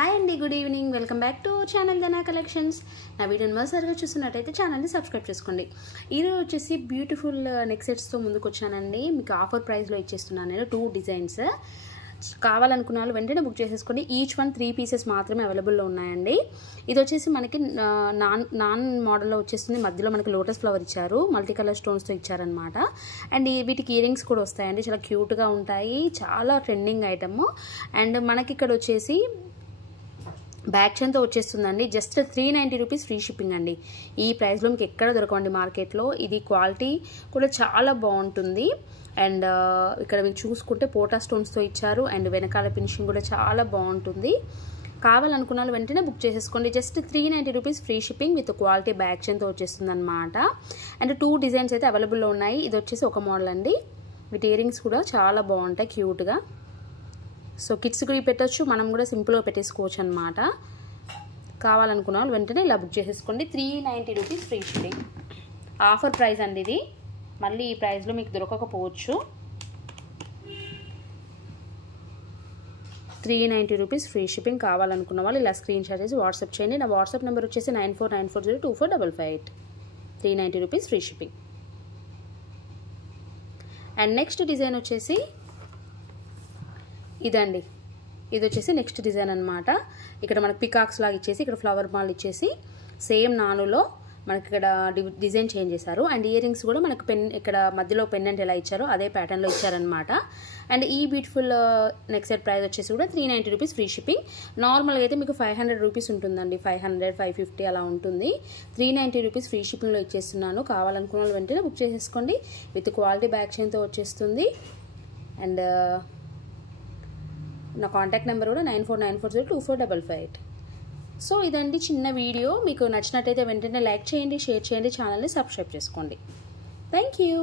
Hi అండి, good evening. Welcome back to channel Dhana collections. నా వీడియోని మొదటిసారిగా చూస్తున్నట్టయితే ఛానల్ని సబ్స్క్రైబ్ చేసుకోండి. ఈరోజు వచ్చేసి బ్యూటిఫుల్ నెక్ సెట్స్తో ముందుకు వచ్చానండి. మీకు ఆఫర్ ప్రైస్లో ఇచ్చేస్తున్నాను నేను 2 డిజైన్స్. కావాలనుకున్న వాళ్ళు వెంటనే బుక్ చేసేసుకోండి. ఈచ్ వన్ 3 పీసెస్ మాత్రమే అవైలబుల్లో ఉన్నాయండి. ఇది వచ్చేసి మనకి నాన్ మోడల్లో వచ్చేస్తుంది. మధ్యలో మనకి లోటస్ ఫ్లవర్ ఇచ్చారు, మల్టీ కలర్ స్టోన్స్తో ఇచ్చారనమాట. అండ్ వీటికి ఇయర్ రింగ్స్ కూడా వస్తాయండి, చాలా క్యూట్గా ఉంటాయి, చాలా ట్రెండింగ్ ఐటమ్. అండ్ మనకి ఇక్కడ వచ్చేసి బ్యాక్ చైన్తో వచ్చేస్తుందండి. జస్ట్ 390 రూపీస్ ఫ్రీ షిప్పింగ్ అండి. ఈ ప్రైస్లో మీకు ఎక్కడ దొరకండి మార్కెట్లో. ఇది క్వాలిటీ కూడా చాలా బాగుంటుంది. అండ్ ఇక్కడ మీకు చూసుకుంటే పోటా స్టోన్స్తో ఇచ్చారు. అండ్ వెనకాల ఫినిషింగ్ కూడా చాలా బాగుంటుంది. కావాలనుకున్న వాళ్ళు వెంటనే బుక్ చేసేసుకోండి. Just 390 rupees free shipping with quality back చైన్తో వచ్చేస్తుంది అనమాట. అండ్ 2 డిజైన్స్ అయితే అవైలబుల్లో ఉన్నాయి. ఇది వచ్చేసి ఒక మోడల్ అండి. వీటి ఇయర్ రింగ్స్ కూడా చాలా బాగుంటాయి క్యూట్గా. సో కిడ్స్ కూడా పెట్టచ్చు, మనం కూడా సింపుల్గా పెట్టేసుకోవచ్చు అనమాట. కావాలనుకున్న వాళ్ళు వెంటనే ఇలా బుక్ చేసేసుకోండి. 390 rupees free shipping. Offer price అండి ఇది. మళ్ళీ ఈ ప్రైస్లో మీకు దొరకకపోవచ్చు. 390 రూపీస్ ఫ్రీ షిప్పింగ్. కావాలనుకున్న వాళ్ళు ఇలా స్క్రీన్ షాట్ చేసి వాట్సాప్ చేయండి. నా వాట్సాప్ నెంబర్ వచ్చేసి 9494024558. 390 rupees free shipping. And next design వచ్చేసి ఇదండి. ఇది వచ్చేసి నెక్స్ట్ డిజైన్ అనమాట. ఇక్కడ మనకి పికాక్స్ లాగా ఇచ్చేసి ఇక్కడ ఫ్లవర్ మాల్ ఇచ్చేసి సేమ్ నానులో మనకి ఇక్కడ డిజైన్ చేంజ్ చేశారు. అండ్ ఇయర్ రింగ్స్ కూడా మనకు ఇక్కడ మధ్యలో పెండెంట్ ఎలా ఇచ్చారో అదే ప్యాటర్న్లో ఇచ్చారనమాట. అండ్ ఈ బ్యూటిఫుల్ నెక్ సెట్ ప్రైస్ వచ్చేసి కూడా 390 రూపీస్ ఫ్రీ షిప్పింగ్. నార్మల్గా అయితే మీకు 500 రూపీస్ ఉంటుందండి, 500 550 అలా ఉంటుంది. 390 రూపీస్ ఫ్రీ షిప్పింగ్లో ఇచ్చేస్తున్నాను. కావాలనుకున్న వాళ్ళు వెంటనే బుక్ చేసేసుకోండి. విత్ క్వాలిటీ బ్యాక్ చైన్తో వచ్చేస్తుంది. అండ్ నా కాంటాక్ట్ నెంబర్ కూడా 9494024558. సో ఇదండి చిన్న వీడియో. మీకు నచ్చినట్టయితే వెంటనే లైక్ చేయండి, షేర్ చేయండి, ఛానల్ని సబ్స్క్రైబ్ చేసుకోండి. Thank you.